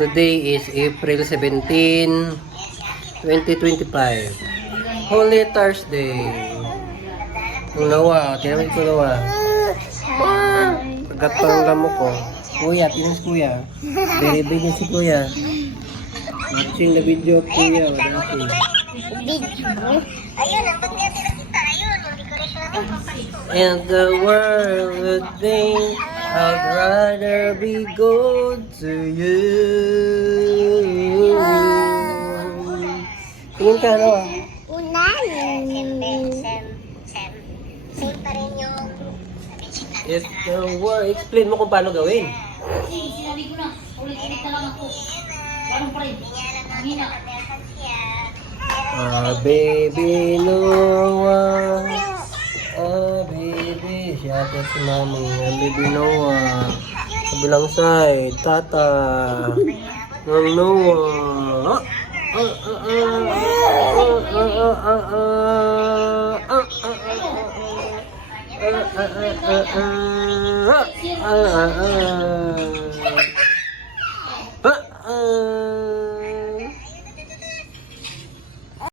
Today is April 17, 2025. Holy Thursday. Ang Noah, tinamit ko Noah. Pagkatang lamo ko. Kuya, tinas kuya. Very big si kuya. Watching the video of kuya. Wadaki. Video? Ayun, ang ba't niya pinakita? Ayun, yung decoration natin papasko. And the world would think I'd rather be good to you. Tingin ka, Noah. Unan. Same pa rin yung If the world, explain mo kung paano gawin. Sinabi ko na, ulit-ulit na lang ako. Parang pa rin. Mahina. Baby Noah. Baby. Siya ate si mami. Baby Noah. Kabilang side. Tata. Ng Noah.